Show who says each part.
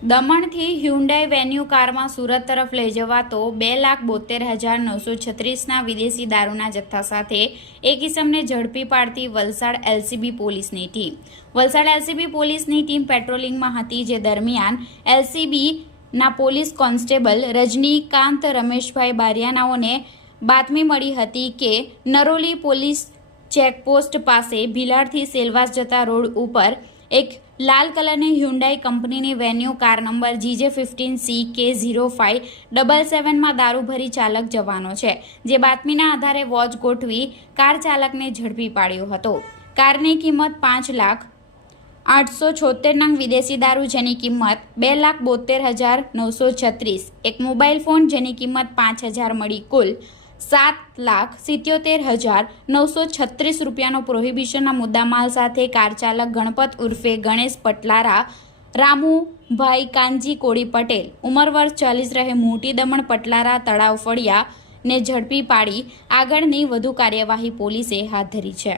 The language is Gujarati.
Speaker 1: દમણથી હ્યુન્ડાઈ વેન્યુ કારમાં સુરત તરફ લઈ જવાતો બે લાખ બોતેર હજાર નવસો છત્રીસના વિદેશી દારૂના જથ્થા સાથે એક ઇસમને ઝડપી પાડતી વલસાડ એલસીબી પોલીસની ટીમ. વલસાડ એલસીબી પોલીસની ટીમ પેટ્રોલિંગમાં હતી જે દરમિયાન એલસીબીના પોલીસ કોન્સ્ટેબલ રજનીકાંત રમેશભાઈ બારિયાનાઓને બાતમી મળી હતી કે નરોલી પોલીસ ચેકપોસ્ટ પાસે ભીલાડથી સેલવાસ જતા રોડ ઉપર એક લાલ કલરની હ્યુન્ડાઈ કંપનીની Venue car number GJ fifteen C K zero five double સેવનમાં દારૂ ભરી ચાલક જવાનો છે, જે બાતમીના આધારે વોચ ગોઠવી કાર ચાલકને ઝડપી પાડ્યો હતો. કારની કિંમત પાંચ લાખ આઠસો છોતેર નંગ વિદેશી દારૂ જેની કિંમત બે લાખ બોતેર હજાર નવસો છત્રીસ, એક મોબાઈલ ફોન જેની કિંમત પાંચ હજાર મળી કુલ સાત લાખ સિત્યોતેર હજાર નવસો છત્રીસ રૂપિયાનો પ્રોહિબિશનના મુદ્દામાલ સાથે કાર ચાલક ગણપત ઉર્ફે ગણેશ પટલારા, રામુભાઈ કાનજી, કોળી પટેલ. ઉંમર વર્ષ ચાલીસ રહે, મોટી દમણ પટલારા, તળાવ ફળિયા ને ઝડપી પાડી આગળની વધુ કાર્યવાહી પોલીસે હાથ ધરી છે.